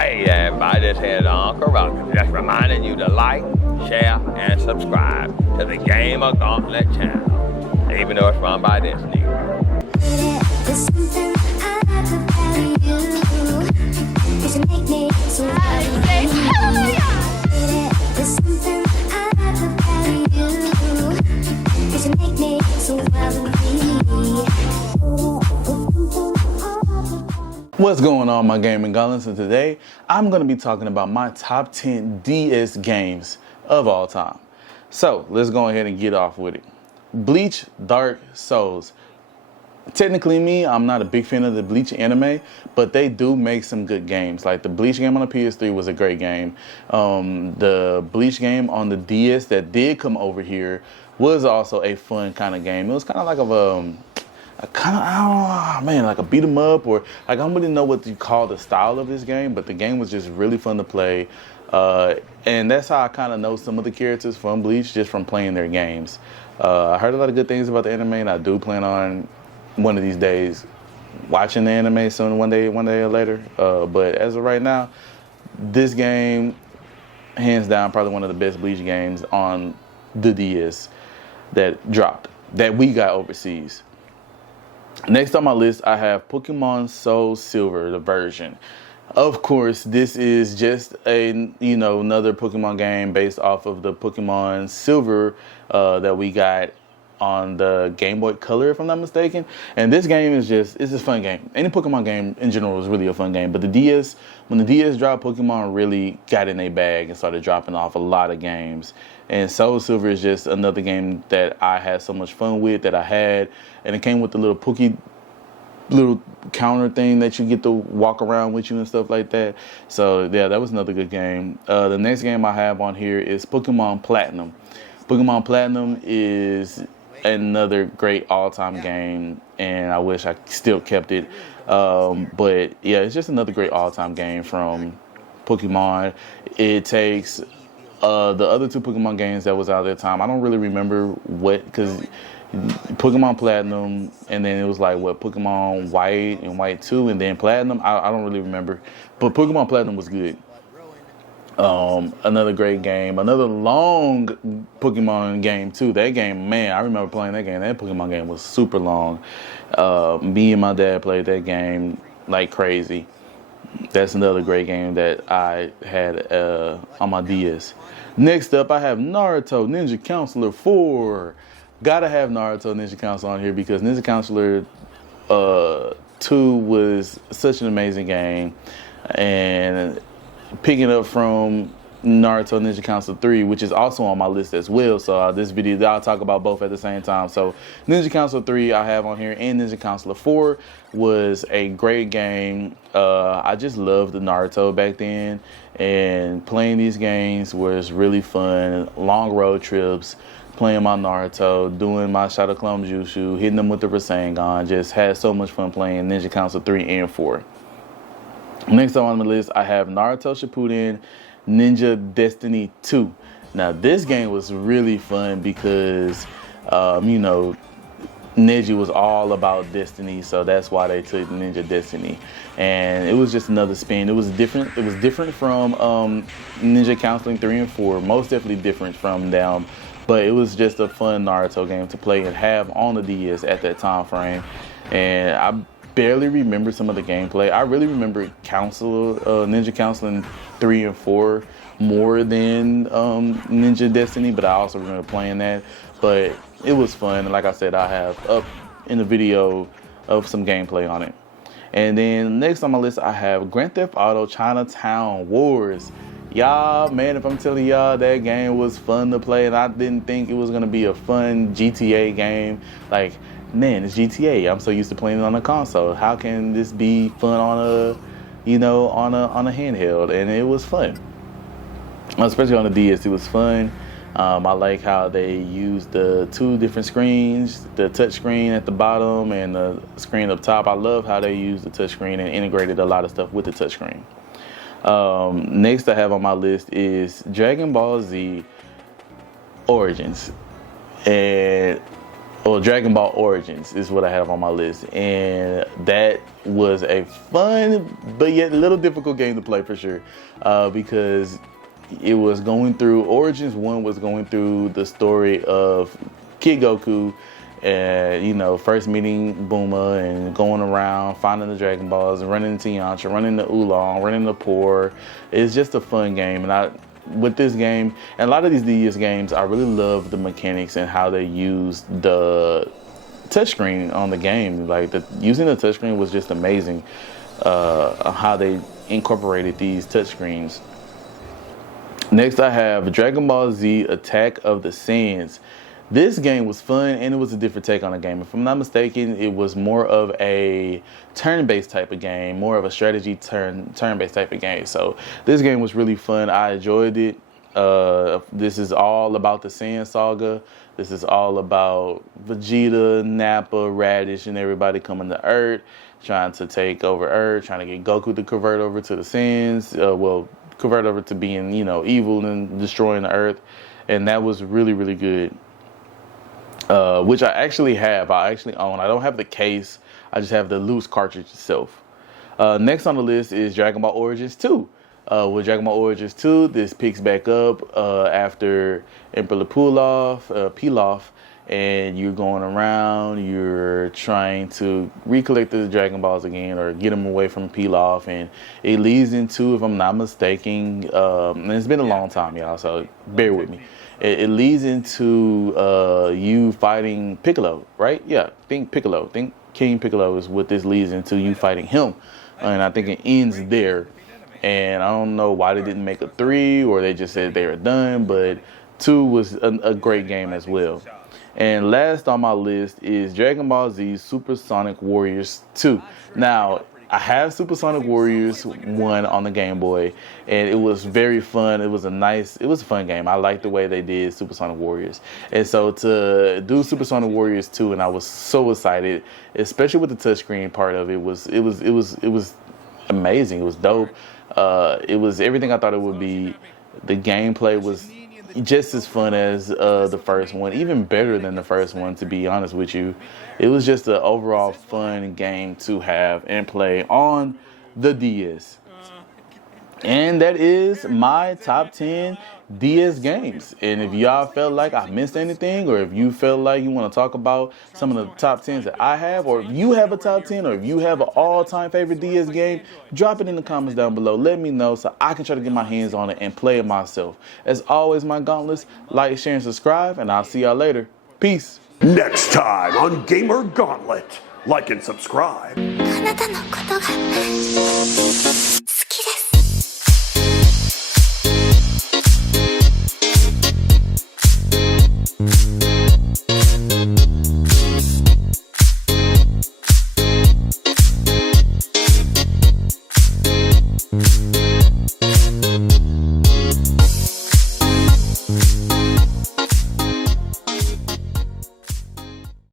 Hey everybody, this is Uncle Roger. Just reminding you to like, share, and subscribe to the GamerGauntlet channel, even though it's run by this nigga. What's going on, my gaming gauntlets, and today I'm going to be talking about my top 10 DS games of all time. So let's go ahead and get off with it. Bleach Dark Souls. Technically I'm not a big fan of the Bleach anime, but they do make some good games. Like the Bleach game on the PS3 was a great game. The Bleach game on the DS that did come over here was also a fun kind of game. It was kind of like like a beat 'em up, or like, I don't really know what you call the style of this game, but the game was just really fun to play. And that's how I kind of know some of the characters from Bleach, just from playing their games. I heard a lot of good things about the anime, and I do plan on one of these days watching the anime soon, one day or later. But as of right now, this game, hands down, probably one of the best Bleach games on the DS that dropped, that we got overseas. Next on my list, I have Pokemon Soul Silver, the version. Of course, this is just another Pokemon game based off of the Pokemon Silver that we got on the Game Boy Color, if I'm not mistaken. And this game is it's a fun game. Any Pokemon game in general is really a fun game. But the DS, when the DS dropped, Pokemon really got in a bag and started dropping off a lot of games. And Soul Silver is just another game that I had so much fun with, that I had. And it came with the little counter thing that you get to walk around with you and stuff like that. So yeah, that was another good game. The next game I have on here is Pokemon Platinum. Pokemon Platinum is another great all-time game, and I wish I still kept it. But yeah, it's just another great all-time game from Pokemon. It takes the other two Pokemon games that was out at the time. I don't really remember what, because Pokemon Platinum, and then it was like Pokemon White and White 2, and then Platinum. I don't really remember, but Pokemon Platinum was good. Another great game, another long Pokemon game too. That game, man, I remember playing that game. That Pokemon game was super long. Me and my dad played that game like crazy. That's another great game that I had on my DS. Next up, I have Naruto Ninja Counselor 4. Gotta have Naruto Ninja Counselor on here because Ninja Counselor 2 was such an amazing game. And picking up from Naruto Ninja Counselor 3, which is also on my list as well. So this video, I'll talk about both at the same time. So Ninja Counselor 3 I have on here, and Ninja Counselor 4 was a great game. I just loved the Naruto back then, and playing these games was really fun. Long road trips, playing my Naruto, doing my Shadow Clone Jutsu, hitting them with the Rasengan. Just had so much fun playing Ninja Counselor 3 and 4. Next on the list, I have Naruto Shippuden Ninja Destiny 2. Now, this game was really fun because, Neji was all about Destiny, so that's why they took Ninja Destiny. And it was just another spin. It was different. It was different from Ninja Counseling 3 and 4. Most definitely different from them. But it was just a fun Naruto game to play and have on the DS at that time frame. And I barely remember some of the gameplay. I really remember Ninja Counseling 3 and 4 more than Ninja Destiny, but I also remember playing that. But it was fun, and like I said, I have up in the video of some gameplay on it. And then next on my list, I have Grand Theft Auto Chinatown Wars. Y'all, man, if I'm telling y'all, that game was fun to play, and I didn't think it was gonna be a fun GTA game. Like, man, it's GTA. I'm so used to playing it on a console. How can this be fun on a handheld? And it was fun, especially on the DS. It was fun. I like how they used the two different screens, the touch screen at the bottom and the screen up top. I love how they used the touch screen and integrated a lot of stuff with the touch screen. Next I have on my list is Dragon Ball Z Origins. And Well, Dragon Ball Origins is what I have on my list, and that was a fun but yet a little difficult game to play for sure, because it was going through Origins 1 was going through the story of Kid Goku, and you know, first meeting Bulma and going around finding the Dragon Balls and running into Yamcha, running the Oolong, running the Poor. It's just a fun game, and with this game and a lot of these DS games, I really love the mechanics and how they use the touchscreen on the game. Like using the touchscreen was just amazing. How they incorporated these touchscreens. Next, I have Dragon Ball Z: Attack of the Saiyans. This game was fun, and it was a different take on the game. If I'm not mistaken, it was more of a turn-based type of game, more of a strategy turn-based type of game. So this game was really fun. I enjoyed it. This is all about the Saiyan saga. This is all about Vegeta, Nappa, Radish, and everybody coming to Earth, trying to take over Earth, trying to get Goku to convert over to the Saiyans. Convert over to being, you know, evil and destroying the Earth. And that was really, really good. Which I actually have. I actually own. I don't have the case. I just have the loose cartridge itself. Next on the list is Dragon Ball Origins 2. With Dragon Ball Origins 2, this picks back up after Emperor Pilaf, and you're going around, you're trying to recollect the Dragon Balls again or get them away from Pilaf, and it leads into, if I'm not mistaken, and it's been a long time, y'all, so bear with me. It leads into you fighting Piccolo, right? Yeah, think Piccolo. Think King Piccolo is what this leads into, you fighting him. And I think it ends there. And I don't know why they didn't make a 3, or they just said they were done, but 2 was a great game as well. And last on my list is Dragon Ball Z Super Sonic Warriors 2. Now, I have Super Sonic Warriors 1 on the Game Boy, and it was very fun. It was a fun game. I liked the way they did Super Sonic Warriors. And so to do Super Sonic Warriors 2, and I was so excited, especially with the touchscreen part of it, it was amazing. It was dope. It was everything I thought it would be. The gameplay was just as fun as the first one, even better than the first one, to be honest with you. It was just an overall fun game to have and play on the DS. And that is my top 10 DS games. And if y'all felt like I missed anything, or if you felt like you want to talk about some of the top 10s that I have, or if you have a top 10, or if you have an all-time favorite DS game, drop it in the comments down below. Let me know so I can try to get my hands on it and play it myself. As always, my gauntlets, like, share, and subscribe, and I'll see y'all later. Peace. Next time on Gamer Gauntlet, like and subscribe. あなたのことが好きです。